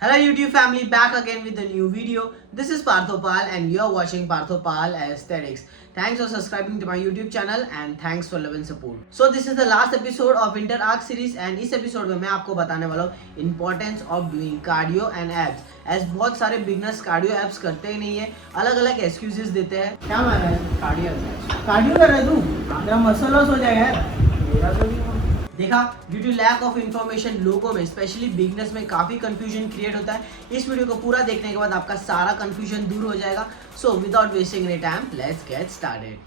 Hello YouTube family, back again with a new video. This is Parthopal and you are watching Parthopal Aesthetics. Thanks for subscribing to my YouTube channel and thanks for love and support. So this is the last episode of Winter Arc series and इस episode में मैं आपको बताने वाला हूँ importance of doing cardio and abs. As बहुत सारे beginners cardio abs करते ही नहीं है, अलग अलग excuses देते हैं. क्या मान रहा है कार्डियो कर रहा है तू? तेरा मसल लॉस हो जाएगा यार. मेरा तो नहीं. देखा, due to lack of information लोगों में स्पेशली बिगनर्स में काफी कंफ्यूजन क्रिएट होता है. इस वीडियो को पूरा देखने के बाद आपका सारा कंफ्यूजन दूर हो जाएगा. So without wasting any time let's get started.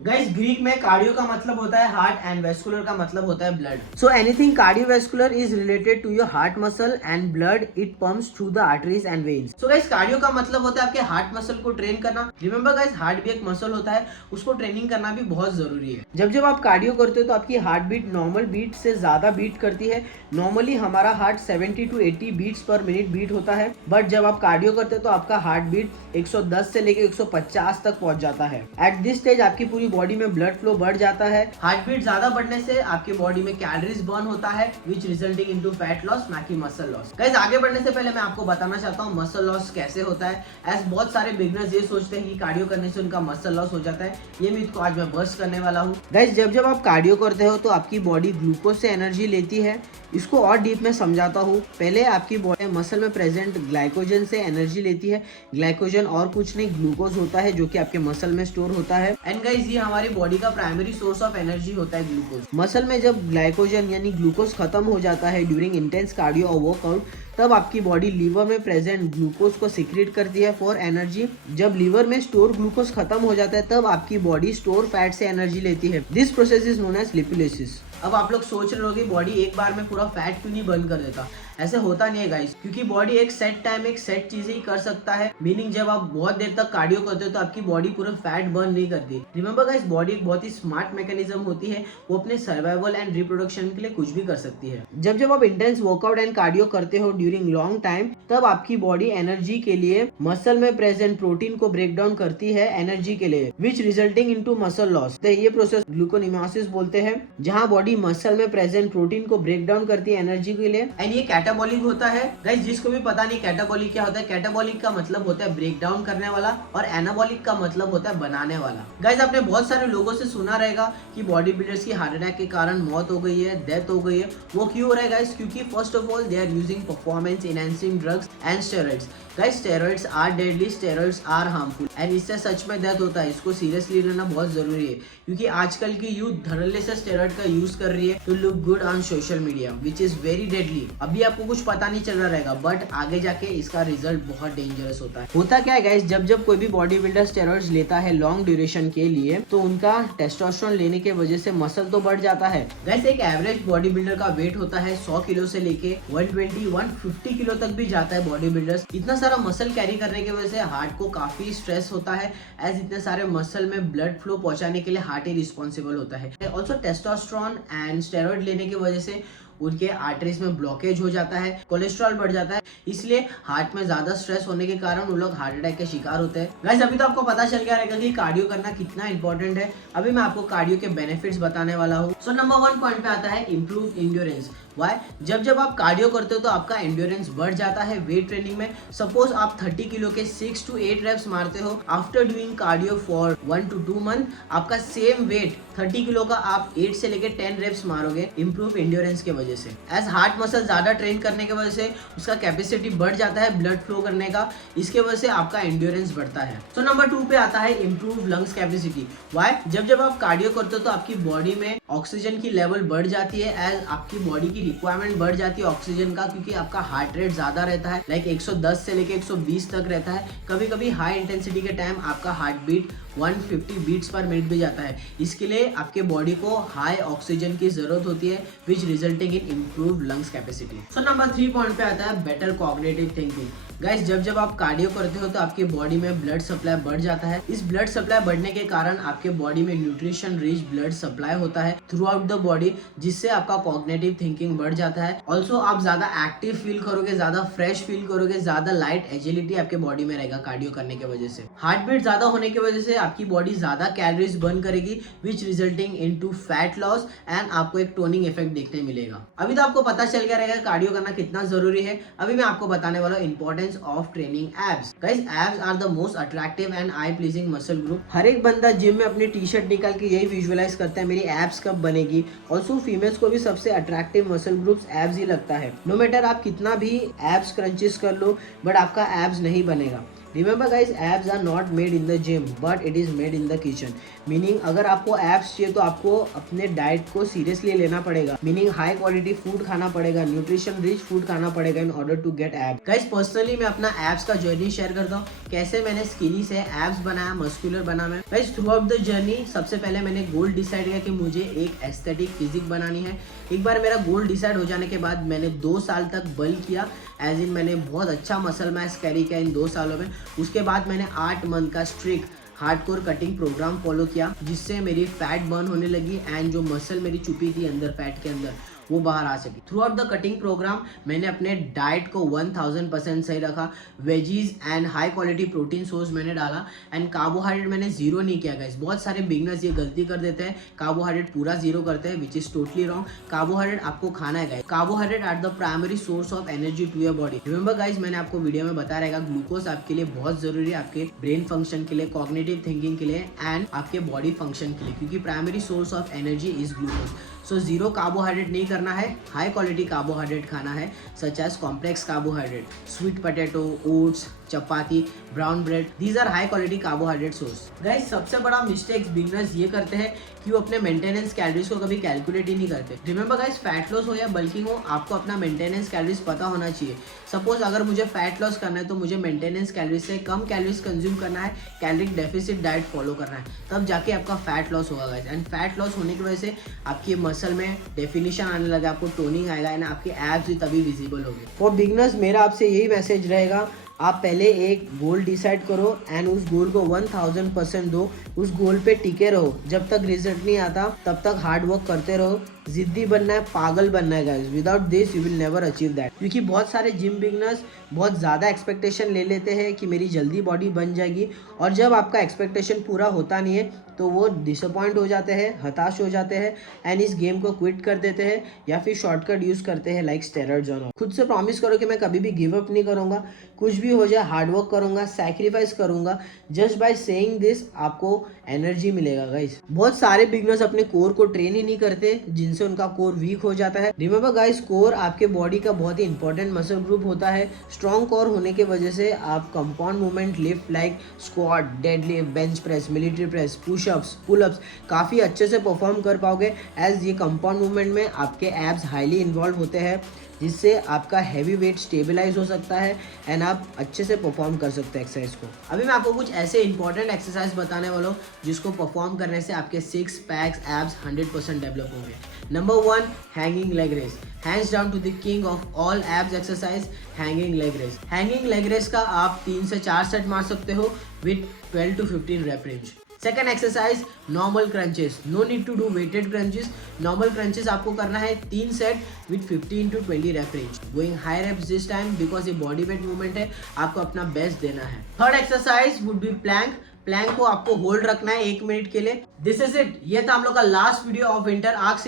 Guys, Greek में कार्डियो का मतलब होता है हार्ट एंड वेस्कुलर का मतलब होता है blood. So anything cardiovascular is related to your heart muscle and blood it pumps through the arteries and veins. So guys, cardio का मतलब होता है आपके हार्ट मसल को ट्रेन करना. रिमेंबर गाइस, हार्ट भी एक मसल होता है, उसको ट्रेनिंग करना भी बहुत जरूरी है. जब आप कार्डियो करते हो तो आपकी हार्ट बीट नॉर्मल बीट से ज्यादा बीट करती है. नॉर्मली हमारा heart 70 to 80 beats per minute beat होता है, बट जब आप कार्डियो करते हो तो आपका हार्ट बीट 110 से लेके 150 तक पहुंच जाता है. एट दिस स्टेज आपकी पूरी बॉडी में ब्लड फ्लो बढ़ जाता है. हार्ट बीट ज्यादा बढ़ने से आपकी बॉडी में कैलोरीज बर्न होता है which resulting into fat loss ना कि मसल लॉस. गाइस, आगे बढ़ने से पहले मैं आपको बताना चाहता हूँ मसल लॉस कैसे होता है. एज बहुत सारे बिगनर्स ये सोचते हैं कि कार्डियो करने से उनका मसल लॉस हो जाता है. ये मिथ को आज मैं बस्ट करने वाला हूँ. गाइस, जब आप कार्डियो करते हो तो आपकी बॉडी ग्लूकोज से एनर्जी लेती है. इसको और डीप में समझाता हूँ. पहले आपकी बॉडी मसल में प्रेजेंट ग्लाइकोजन से एनर्जी लेती है. ग्लाइकोजन और कुछ नहीं ग्लूकोज होता है जो कि आपके मसल में स्टोर होता है. एंड गाइस, ये हमारी बॉडी का प्राइमरी सोर्स ऑफ एनर्जी होता है ग्लूकोज. मसल में जब ग्लाइकोजन यानी ग्लूकोज खत्म हो जाता है ड्यूरिंग इंटेंस कार्डियो और वर्कआउट, तब आपकी बॉडी लीवर में प्रेजेंट ग्लूकोज को सीक्रेट करती है फॉर एनर्जी. जब लीवर में स्टोर ग्लूकोज खत्म हो जाता है तब आपकी बॉडी स्टोर फैट से एनर्जी लेती है. This process is known as lipolysis. अब आप लोग सोच रहे हो कि बॉडी एक बार में पूरा फैट क्यों नहीं बर्न कर देता. ऐसे होता नहीं है गाइस, क्योंकि बॉडी एक सेट टाइम एक सेट चीजें ही कर सकता है. मीनिंग जब आप बहुत देर तक कार्डियो करते हो तो आपकी बॉडी पूरा फैट बर्न नहीं करती. रिमेंबर गाइस, बॉडी एक बहुत ही स्मार्ट मैकेनिज्म होती है. वो अपने सर्वाइवल एंड रिप्रोडक्शन के लिए कुछ भी कर सकती है. जब आप इंटेंस वर्कआउट एंड कार्डियो करते हो ड्यूरिंग लॉन्ग टाइम, तब आपकी बॉडी एनर्जी के लिए मसल में प्रेजेंट प्रोटीन को ब्रेक डाउन करती है एनर्जी के लिए विच रिजल्टिंग इनटू मसल लॉस. ये प्रोसेस ग्लूकोनेमियोसिस बोलते हैं, जहां बॉडी मसल में प्रेजेंट प्रोटीन को ब्रेक डाउन करती है एनर्जी के लिए. एंड ये कैटाबॉलिक होता है. गाइस, जिसको भी पता नहीं कैटाबॉलिक क्या होता है, कैटाबॉलिक का मतलब होता है ब्रेक डाउन करने वाला और एनाबॉलिक का मतलब होता है बनाने वाला. गाइस, आपने बहुत सारे लोगों से सुना रहेगा कि बॉडी बिल्डर्स की हार्ट अटैक के कारण मौत हो गई है, डेथ हो गई है. वो क्यों हो रहा है गाइस? क्योंकि first of all they are using performance enhancing drugs and steroids. Guys, steroids are deadly, steroids are harmful and इससे सच में डेथ होता है. इसको सीरियसली लेना बहुत जरूरी है क्योंकि आजकल की यूथ धड़ल्ले से स्टेरॉइड का यूज कर रही है to look good on social media which is very deadly. अभी आपको कुछ पता नहीं चल रहा रहेगा बट आगे जाके इसका रिजल्ट बहुत डेंजरस होता है. होता क्या है गाइस, जब कोई भी बॉडी बिल्डर स्टेरॉइड्स लेता है लॉन्ग ड्यूरेशन के लिए तो उनका टेस्टोस्टेरोन लेने के वजह से मसल तो बढ़ जाता है. गाइस, एक एवरेज बॉडी बिल्डर का वेट होता है 100 किलो से लेके 120-150 किलो तक भी जाता है बॉडी बिल्डर्स. इतना सारा मसल कैरी करने की वजह से हार्ट को काफी स्ट्रेस होता है एज इतने सारे मसल में ब्लड फ्लो पहुंचाने के लिए हार्ट ही रिस्पॉन्सिबल होता है. ऑल्सो टेस्टोस्टेरोन एंड स्टेरॉइड लेने की वजह से उनके आर्टरीज में ब्लॉकेज हो जाता है, कोलेस्ट्रॉल बढ़ जाता है, इसलिए हार्ट में ज्यादा स्ट्रेस होने के कारण वो लोग हार्ट अटैक के शिकार होते हैं. गाइस, अभी तो आपको पता चल गया रहेगा कि कार्डियो करना कितना इंपॉर्टेंट है. अभी मैं आपको कार्डियो के बेनिफिट्स बताने वाला हूँ. सो नंबर 1 पॉइंट पे आता है इंप्रूव इंड्योरेंस. वाई? जब आप कार्डियो करते हो तो आपका एंड्योरेंस बढ़ जाता है वेट ट्रेनिंग में. सपोज आप 30 किलो के 6 to 8 रेप्स मारते हो. After doing cardio for 1 to 2 month आपका सेम वेट 30 किलो का आप 8 से लेकर 10 रेप्स मारोगे इंप्रूव एंड्योरेंस के वजह से. एज हार्ट मसल ज्यादा ट्रेन करने की वजह से उसका कैपेसिटी बढ़ जाता है ब्लड फ्लो करने का. इसके वजह से आपका एंड्योरेंस बढ़ता है. सो नंबर 2 पे आता है इंप्रूव लंग्स कैपेसिटी. वाई? जब आप कार्डियो करते हो तो आपकी बॉडी में ऑक्सीजन की लेवल बढ़ जाती है एज आपकी बॉडी की रिक्वायरमेंट बढ़ जाती है ऑक्सीजन का, क्योंकि आपका हार्ट रेट ज्यादा रहता है. लाइक 110 से लेके 120 तक रहता है. कभी कभी हाई इंटेंसिटी के टाइम आपका heart beat 150 beats per minute भी जाता है। इसके लिए आपके बॉडी को हाई ऑक्सीजन की जरूरत होती है which resulting in improve lungs capacity. So number 3 point पे आता है बेटर कॉग्निटिव थिंकिंग। गाइस जब आप कार्डियो करते हो तो आपकी बॉडी में ब्लड सप्लाई बढ़ जाता है। इस ब्लड सप्लाई बढ़ने के कारण आपके बॉडी में न्यूट्रिशन रिच ब्लड सप्लाई होता है थ्रू आउट द बॉडी, जिससे आपका कॉग्निटिव थिंकिंग बढ़ जाता है। ऑल्सो आप ज्यादा एक्टिव फील करोगे, ज्यादा फ्रेश फील करोगे, ज्यादा लाइट एजिलिटी आपके बॉडी में रहेगा कार्डियो करने की वजह से। हार्ट बीट ज्यादा होने की वजह से आपकी बॉडी ज्यादा कैलोरीज बर्न करेगी which resulting into fat loss and आपको एक टोनिंग इफेक्ट देखने मिलेगा। अभी तो आपको पता चल गया रहेगा कार्डियो करना कितना जरूरी है। अभी मैं आपको बताने वाला हूँ importance of training abs. Guys, abs are the most attractive and eye pleasing muscle group. हर एक बंदा जिम में अपनी टी शर्ट निकाल के यही विजुअलाइज करता है मेरी एब्स कब बनेगी। ऑल्सो फीमेल्स को भी सबसे अट्रैक्टिव मसल ग्रुप्स एब्स ही लगता है। नो मैटर आप कितना भी एब्स क्रंचेस कर लो बट आपका एब्स नहीं बनेगा। Remember guys, abs are not made in the gym but it is made in the kitchen. Meaning अगर आपको एब्स चाहिए तो आपको अपने डाइट को सीरियसली लेना पड़ेगा। मीनिंग हाई क्वालिटी फूड खाना पड़ेगा, न्यूट्रिशन रिच फूड खाना पड़ेगा in order to get abs. Guys personally मैं अपना एब्स का जर्नी शेयर करता हूँ, कैसे मैंने स्किनी से एब्स बनाया, मस्कुलर बना मैं। Guys through out the journey सबसे पहले मैंने गोल डिसाइड किया कि मुझे एक एस्थेटिक फिजिक बनानी है। एक बार मेरा गोल डिसाइड हो जाने के बाद मैंने 2 साल तक बल किया, एज इन मैंने बहुत अच्छा मसल मैस कैरी किया इन 2 सालों में। उसके बाद मैंने 8 मंथ का strict hardcore cutting programme follow किया, जिससे मेरी फैट बर्न होने लगी एंड जो मसल मेरी छुपी थी अंदर फैट के अंदर वो बाहर आ सकी। Throughout the cutting programme मैंने अपने डाइट को 1000% सही रखा। Veggies and high quality protein source मैंने डाला एंड कार्बोहाइड्रेट मैंने जीरो नहीं किया। गाइस बहुत सारे बिगनर्स ये गलती कर देते हैं, कार्बोहाइड्रेट पूरा जीरो करते हैं which is totally wrong. Carbohydrate आपको खाना है guys. Carbohydrate are the primary source of energy to your body. Remember guys, मैंने आपको वीडियो में बताया रहेगा ग्लूकोज आपके लिए बहुत जरूरी है, आपके ब्रेन फंक्शन के लिए, कॉग्निटिव थिंकिंग के लिए एंड आपके बॉडी फंक्शन के लिए, क्योंकि primary source of energy is glucose. So zero carbohydrate नहीं करना है, हाई क्वालिटी कार्बोहाइड्रेट खाना है such as complex carbohydrate, sweet potato, oats, chapati, brown bread, these are high quality carbohydrate source. Guys सबसे बड़ा मिस्टेक्स बिगनर्स ये करते हैं कि वो अपने मेंटेनेंस कैलोरीज को कभी कैलकुलेट ही नहीं करते। रिमेंबर गाइस, फैट लॉस हो या बल्किंग हो, आपको अपना मेंटेनेंस कैलोरीज पता होना चाहिए। सपोज अगर मुझे फैट लॉस करना है तो मुझे मेंटेनेंस कैलोरीज से कम कैलोरीज कंज्यूम करना है, कैलोरिक डेफिसिट डाइट फॉलो करना है, तब जाके आपका फैट लॉस होगा गाइस। एंड फैट लॉस होने की वजह से आपकी मसल में डेफिनेशन आने लगा, आपको टोनिंग आएगा एंड आपके एब्स भी तभी विजिबल होंगे। फॉर बिगनर्स मेरा आपसे यही मैसेज रहेगा, आप पहले एक गोल डिसाइड करो एंड उस गोल को 1000% दो, उस गोल पे टिके रहो। जब तक रिजल्ट नहीं आता तब तक हार्ड वर्क करते रहो। जिद्दी बनना है, पागल बनना है guys, without this you will never achieve that. क्योंकि बहुत सारे जिम बिगनर्स बहुत ज़्यादा एक्सपेक्टेशन ले लेते हैं कि मेरी जल्दी बॉडी बन जाएगी, और जब आपका एक्सपेक्टेशन पूरा होता नहीं है तो वो डिसअपॉइंट हो जाते हैं, हताश हो जाते हैं एंड इस गेम को क्विट कर देते हैं या फिर शॉर्टकट यूज़ करते हैं लाइक स्टेरॉइड्स और। खुद से प्रॉमिस करो कि मैं कभी भी गिव अप नहीं करूँगा, कुछ भी हो जाए हार्ड वर्क करूँगा, सैक्रिफाइस करूँगा। जस्ट बाय सेइंग दिस आपको एनर्जी मिलेगा गाइस। बहुत सारे बिगनर्स अपने कोर को ट्रेन ही नहीं करते, जिनसे उनका कोर वीक हो जाता है। रिमेंबर गाइस, कोर आपके बॉडी का बहुत ही इंपॉर्टेंट मसल ग्रुप होता है। स्ट्रॉन्ग कोर होने की वजह से आप compound movement lift like squat, deadlift, bench press, military press, pushups, pullups काफ़ी अच्छे से परफॉर्म कर पाओगे, एज ये कंपाउंड मूवमेंट में आपके एब्स हाईली इन्वॉल्व होते हैं, जिससे आपका हैवी वेट स्टेबलाइज हो सकता है एंड आप अच्छे से परफॉर्म कर सकते हैं एक्सरसाइज को। अभी मैं आपको कुछ ऐसे इंपॉर्टेंट एक्सरसाइज बताने वाला हूँ जिसको परफॉर्म करने से आपके 6 पैक्स एब्स 100% डेवलप होंगे। Number 1, hanging leg raise. Hands down to the king of all abs exercise, hanging leg raise. Hanging leg raise का आप 3 से 4 सेट मार सकते हो with 12 to 15 rep range. Second exercise, normal crunches. No need to do weighted crunches. Normal crunches आपको करना है 3 set with 15 to 20 rep range. Going high wraps this time because ये बॉडी वेट मूवमेंट है, आपको अपना बेस्ट देना है। Third exercise would be plank. Plank को आपको होल्ड रखना है 1 मिनट के लिए। दिस इज इट, ये था हम लोग का last video of winter arc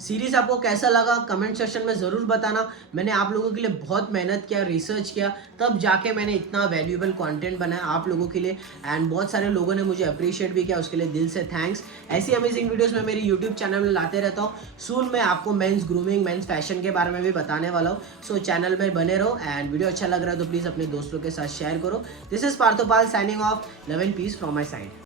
series आपको कैसा लगा कमेंट सेक्शन में जरूर बताना। मैंने आप लोगों के लिए बहुत मेहनत किया, रिसर्च किया, तब जाके मैंने इतना वैल्यूएबल कंटेंट बनाया आप लोगों के लिए एंड बहुत सारे लोगों ने मुझे अप्रिशिएट भी किया, उसके लिए दिल से थैंक्स। ऐसी अमेजिंग वीडियोस मैं मेरी यूट्यूब चैनल में लाते रहता हूँ। सून मैं आपको मेंस ग्रूमिंग, मेंस फैशन के बारे में भी बताने वाला हूँ। सो चैनल में बने रहो एंड वीडियो अच्छा लग रहा है तो प्लीज अपने दोस्तों के साथ शेयर करो। This is Parthopal signing off. Love and peace from my side.